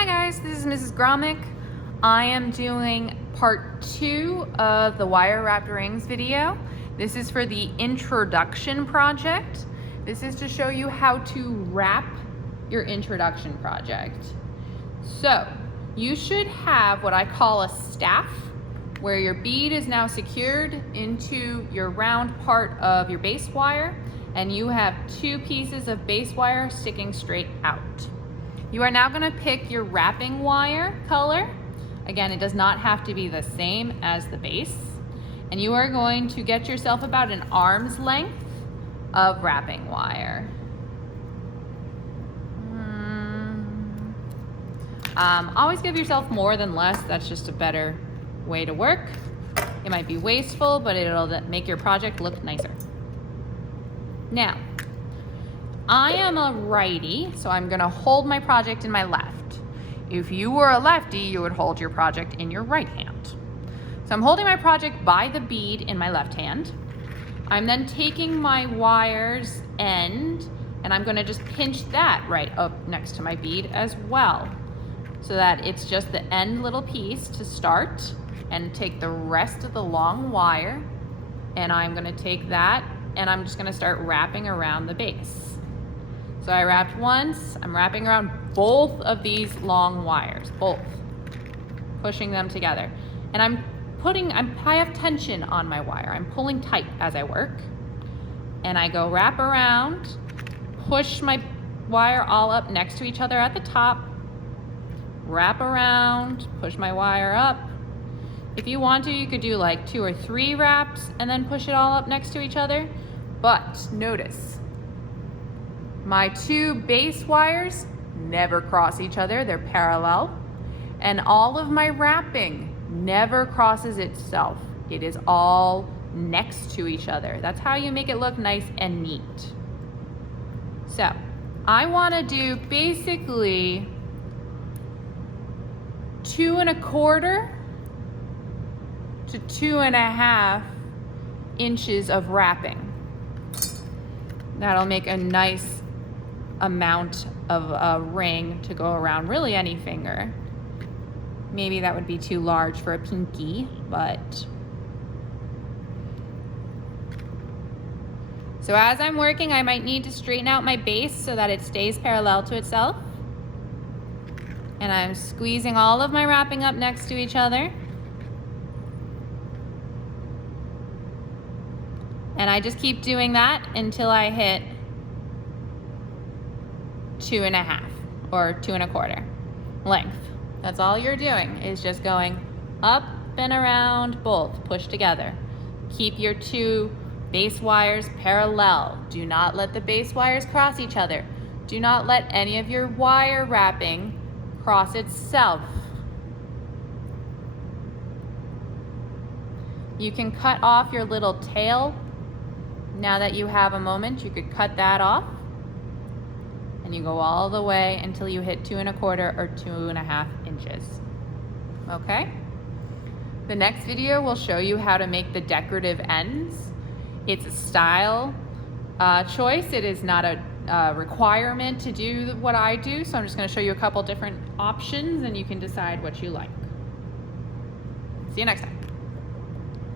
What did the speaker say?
Hi guys, this is Mrs. Gromick. I am doing part 2 of the wire wrapped rings video. This is for the introduction project. This is to show you how to wrap your introduction project. So you should have what I call a staff, where your bead is now secured into your round part of your base wire, and you have 2 pieces of base wire sticking straight out. You are now going to pick your wrapping wire color. Again, it does not have to be the same as the base. And you are going to get yourself about an arm's length of wrapping wire. Always give yourself more than less. That's just a better way to work. It might be wasteful, but it'll make your project look nicer. Now, I am a righty, so I'm gonna hold my project in my left. If you were a lefty, you would hold your project in your right hand. So I'm holding my project by the bead in my left hand. I'm then taking my wire's end, and I'm gonna just pinch that right up next to my bead as well, so that it's just the end little piece to start, and take the rest of the long wire, and I'm gonna take that, and I'm just gonna start wrapping around the base. So I wrapped once, I'm wrapping around both of these long wires, both, pushing them together. And I have tension on my wire. I'm pulling tight as I work. And I go wrap around, push my wire all up next to each other at the top, wrap around, push my wire up. If you want to, you could do like 2 or 3 wraps and then push it all up next to each other. But notice, my 2 base wires never cross each other, they're parallel. And all of my wrapping never crosses itself. It is all next to each other. That's how you make it look nice and neat. So I wanna do basically 2 1/4 to 2 1/2 inches of wrapping. That'll make a nice amount of a ring to go around really any finger. Maybe that would be too large for a pinky, but. So as I'm working, I might need to straighten out my base so that it stays parallel to itself. And I'm squeezing all of my wrapping up next to each other. And I just keep doing that until I hit 2 1/2 or 2 1/4 length. That's all you're doing, is just going up and around both, push together. Keep your 2 base wires parallel. Do not let the base wires cross each other. Do not let any of your wire wrapping cross itself. You can cut off your little tail. Now that you have a moment, you could cut that off. And you go all the way until you hit 2 1/4 or 2 1/2 inches. Okay? The next video will show you how to make the decorative ends. It's a style choice. It is not a requirement to do what I do, so I'm just going to show you a couple different options and you can decide what you like. See you next time.